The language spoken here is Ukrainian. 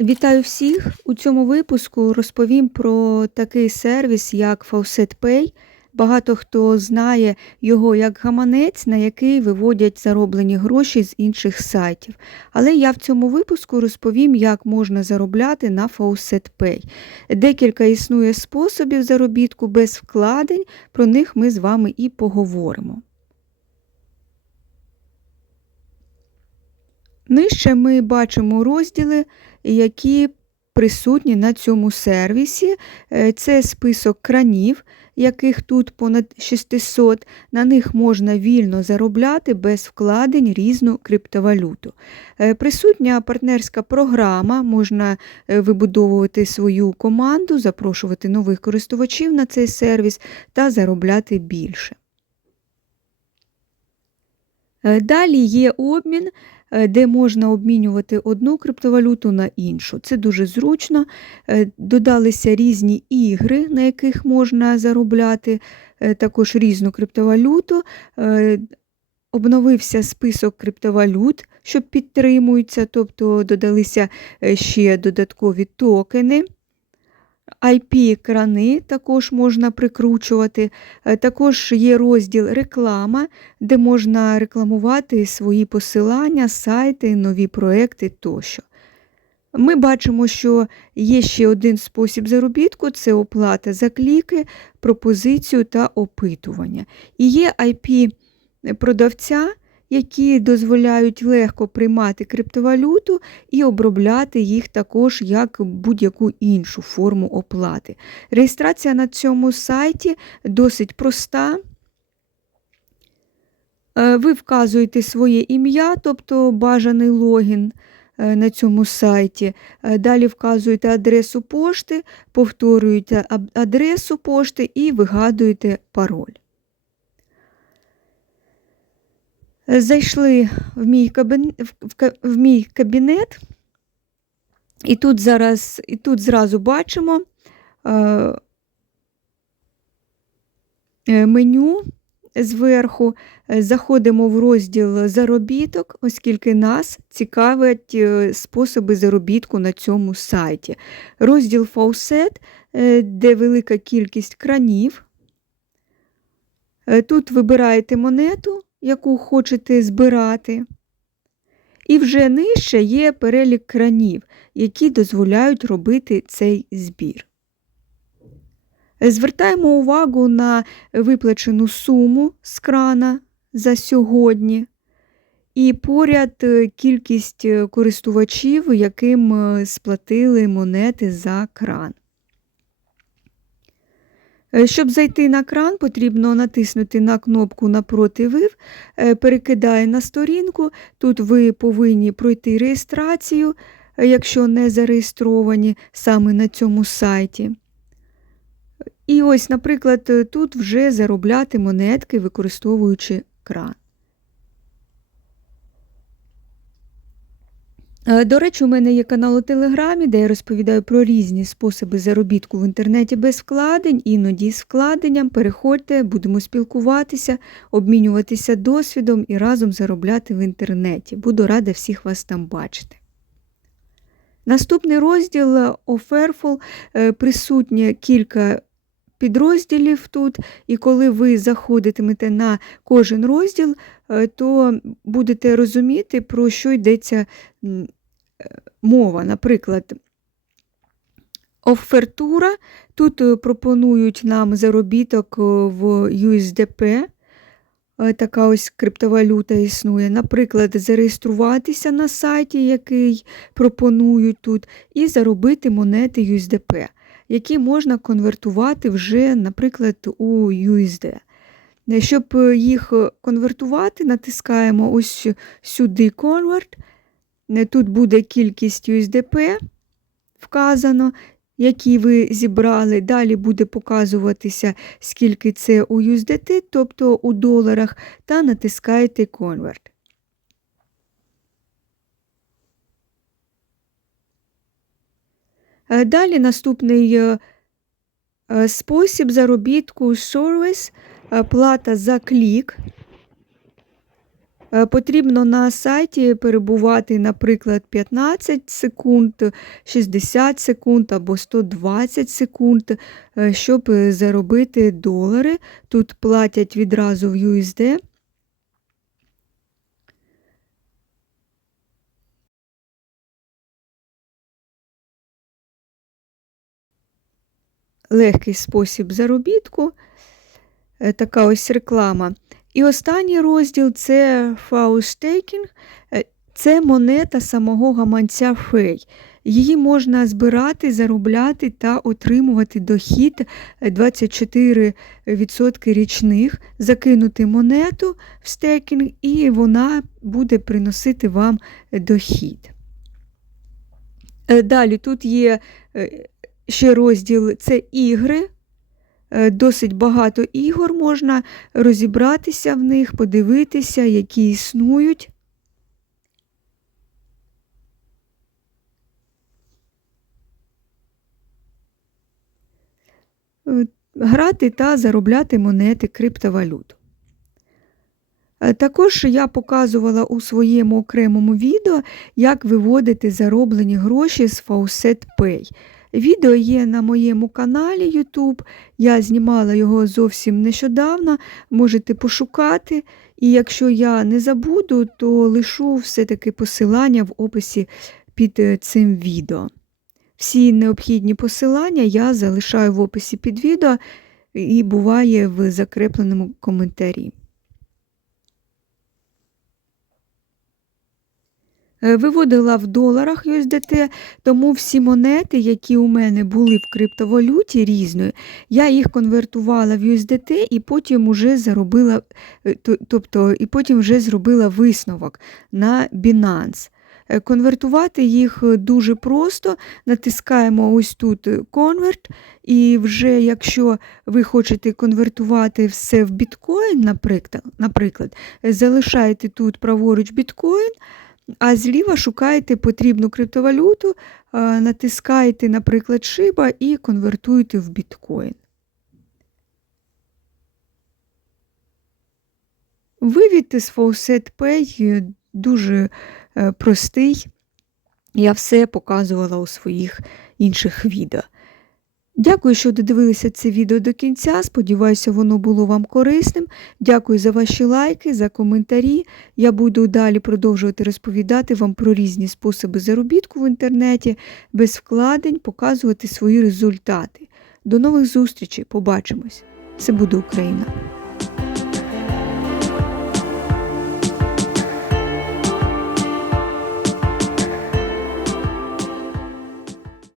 Вітаю всіх! У цьому випуску розповім про такий сервіс, як Faucet Pay. Багато хто знає його як гаманець, на який виводять зароблені гроші з інших сайтів. Але я в цьому випуску розповім, як можна заробляти на Faucet Pay. Декілька існує способів заробітку без вкладень, про них ми з вами і поговоримо. Нижче ми бачимо розділи, які присутні на цьому сервісі. Е, Це список кранів, яких тут понад 600. На них можна вільно заробляти без вкладень різну криптовалюту. Е, Присутня партнерська програма, можна е, вибудовувати свою команду, запрошувати нових користувачів на цей сервіс та заробляти більше. Далі є обмін, де можна обмінювати одну криптовалюту на іншу. Це дуже зручно. Е, Додалися різні ігри, на яких можна заробляти е, також різну криптовалюту. Е, Обновився список криптовалют, що підтримуються, тобто додалися е, ще додаткові токени. IP-крани також можна прикручувати. Е, Також є розділ реклама, де можна рекламувати свої посилання, сайти, нові проекти тощо. Ми бачимо, що є ще один спосіб заробітку це оплата за кліки, пропозицію та опитування. І є IP-продавця, які дозволяють легко приймати криптовалюту і обробляти їх також як будь-яку іншу форму оплати. Реєстрація на цьому сайті досить проста. Е, Ви вказуєте своє ім'я, тобто бажаний логін е, на цьому сайті. Е, Далі вказуєте адресу пошти, повторюєте адресу пошти і вигадуєте пароль. Зайшли в мій, кабін... в мій кабінет, і тут зараз і тут зразу бачимо е, е, меню зверху. Заходимо в розділ заробіток, оскільки нас цікавлять е, способи заробітку на цьому сайті. Розділ Фаусет, де велика кількість кранів. Тут вибираєте монету, яку хочете збирати. І вже нижче є перелік кранів, які дозволяють робити цей збір. Звертаємо увагу на виплачену суму з крана за сьогодні. І поряд е, кількість е, користувачів, яким е, сплатили монети за кран. Е, Щоб зайти на кран, потрібно натиснути на кнопку напроти вив, е, перекидає на сторінку. Тут ви повинні пройти реєстрацію, е, якщо не зареєстровані саме на цьому сайті. І ось, наприклад, тут вже заробляти монетки, використовуючи кран. До речі, у мене є канал у Телеграмі, де я розповідаю про різні способи заробітку в інтернеті без вкладень, іноді з вкладенням. Переходьте, будемо спілкуватися, обмінюватися досвідом і разом заробляти в інтернеті. Буду рада всіх вас там бачити. Наступний розділ е, Offerful. Е, Присутнє кілька підрозділів тут, і коли ви заходитимете на кожен розділ, е, то будете розуміти, про що йдеться е, мова. Наприклад, офертура. Тут е, пропонують нам заробіток е, в USDP. Е, Така ось криптовалюта існує. Наприклад, зареєструватися на сайті, який пропонують тут, і заробити монети USDP, які можна конвертувати вже, наприклад, у USD. Щоб їх конвертувати, натискаємо ось сюди Convert. Е, Тут буде кількість USDP вказано, які ви зібрали. Далі буде показуватися, скільки це у USDT, тобто у доларах, та натискаєте Convert. Е, Далі наступний е, е, спосіб заробітку service, плата за клік. Е, Потрібно на сайті перебувати, наприклад, 15 секунд, 60 секунд або 120 секунд, е, щоб заробити долари. Тут платять відразу в USD. Легкий спосіб заробітку. Е, Така ось реклама. І останній розділ це фаустейкінг. Це монета самого гаманця фей. Її можна збирати, заробляти та отримувати дохід 24% річних, закинути монету в стейкінг, і вона буде приносити вам дохід. Е, Далі тут є е, ще розділ це ігри. Е, Досить багато ігор можна розібратися в них, подивитися, які існують. Е, Грати та заробляти монети криптовалют. Е, Також я показувала у своєму окремому відео, як виводити зароблені гроші з Faucet Pay. Відео є на моєму каналі YouTube. Я знімала його зовсім нещодавно, можете пошукати. І якщо я не забуду, то лишу все-таки посилання в описі під е, цим відео. Всі необхідні посилання я залишаю в описі під відео і буває в закрепленому коментарі. Виводила в доларах USDT, тому всі монети, які у мене були в криптовалюті різної, я їх конвертувала в USDT і потім уже заробила, е, тобто, і потім вже зробила висновок на Binance. Е, Конвертувати їх е, дуже просто. Натискаємо ось тут е, конверт, і вже якщо ви хочете конвертувати все в біткоін, наприклад, наприклад, е, залишаєте тут праворуч біткоін, а зліва шукаєте потрібну криптовалюту, натискаєте, наприклад, шиба і конвертуєте в біткоін. Вивід з Faucet Pay дуже е, простий. Я все показувала у своїх інших відео. Дякую, що додивилися це відео до кінця. Сподіваюся, воно було вам корисним. Дякую за ваші лайки, за коментарі. Я буду далі продовжувати розповідати вам про різні способи заробітку в інтернеті, без вкладень, показувати свої результати. До нових зустрічей, побачимось! Це буде Україна!